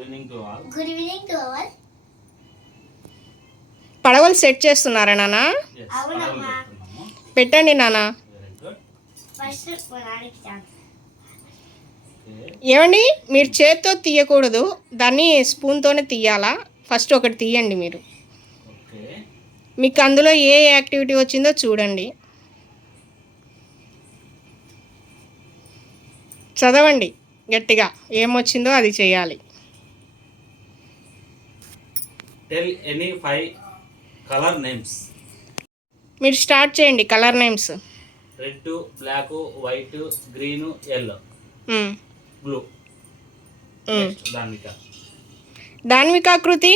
Good evening to all. పడవలు set చేస్తున్నారా నాన్న? అవునమ్మా. పెట్టండి నాన్న. ఫస్ట్ పొలానికి ఛాన్స్. ఏమండి, మీరు చేత్తో తీయకూడదు, దాన్ని స్పూన్తోనే తీయాలా? ఫస్ట్ ఒకటి తీయండి మీరు. మీకు అందులో ఏ యాక్టివిటీ వచ్చిందో చూడండి, చదవండి గట్టిగా, ఏమొచ్చిందో అది చేయాలి. Tell any 5 colour names. మీరు స్టార్ట్ చేయండి. Colour names: red, black, white, green, yellow, blue. దాన్వికాకృతి,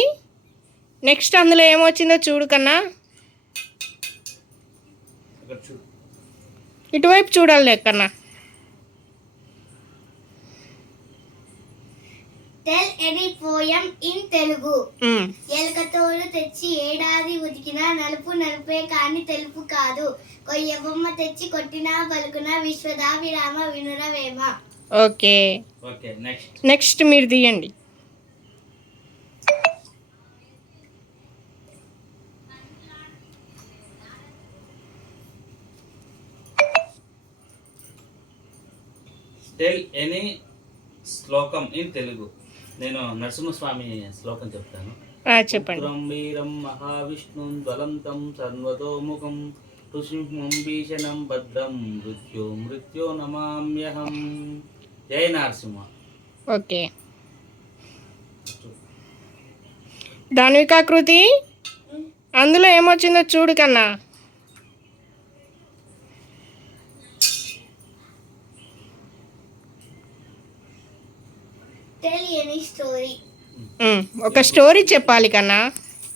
నెక్స్ట్ అందులో ఏమొచ్చిందో చూడు కన్నా. ఇటువైపు చూడాలి కన్నా. Tell any poem in Telugu. ఎలకతోలు తెచ్చి ఏడాది ఉతికినా నలుపు నలుపే కాని తెలుపు కాదు. కొయ్య బొమ్మ తెచ్చి కొట్టినా పలుకున విశ్వదాభిరామ వినురవేమ. ఓకే, నెక్స్ట్ మీరు తీయండి. టెల్ ఎనీ శ్లోకం ఇన్ తెలుగు. నేను నరసింహస్వామి శ్లోకం చెప్తాను. చెప్పండి. వీరం మహావిష్ణుం జ్వలంతం సర్వతోముఖం ఋషిం భీషణం భద్రం మృత్యో నమామ్యహం. జై నరసింహ. ఓకే. దాన్వికాకృతి, అందులో ఏమొచ్చిందో చూడు కన్నా. Tell any story. ఒక స్టోరీ చెప్పాలి కన్నా.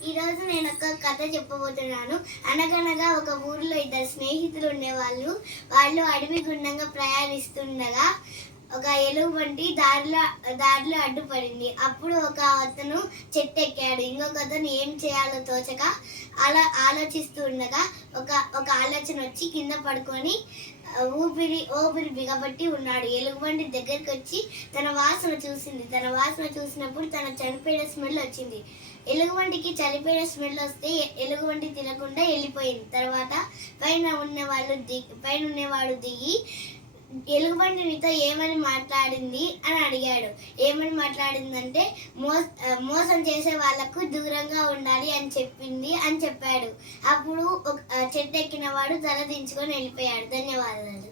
ఈరోజు నేను ఒక కథ చెప్పబోతున్నాను. అనగనగా ఒక ఊరిలో 2 స్నేహితులు ఉండేవాళ్ళు. వాళ్ళు అడవి గుండంగా ప్రయాణిస్తుండగా ఒక ఎలుగుబంటి దారిలో అడ్డుపడింది. అప్పుడు ఒక అతను చెట్టు ఎక్కాడు. ఇంకొక అతను ఏం చేయాలో తోచక అలా ఆలోచిస్తూ ఉండగా ఒక ఆలోచన వచ్చి కింద పడుకొని ఊపిరి బిగబట్టి ఉన్నాడు. ఎలుగుబంటి దగ్గరికి వచ్చి తన వాసన చూసింది. తన వాసన చూసినప్పుడు తన చనిపోయిన స్మెల్ వచ్చింది. ఎలుగుబంటికి చనిపోయిన స్మెల్ వస్తే ఎలుగుబంటి తినకుండా వెళ్ళిపోయింది. తర్వాత పైన ఉన్నవాడు దిగి ఎలుగుబంటి నీతో ఏమని మాట్లాడింది అని అడిగాడు. ఏమని మాట్లాడిందంటే మోసం చేసే వాళ్ళకు దూరంగా ఉండాలి అని చెప్పింది అని చెప్పాడు. అప్పుడు చెట్టు ఎక్కిన వాడు తల దించుకొని వెళ్ళిపోయాడు. ధన్యవాదాలు.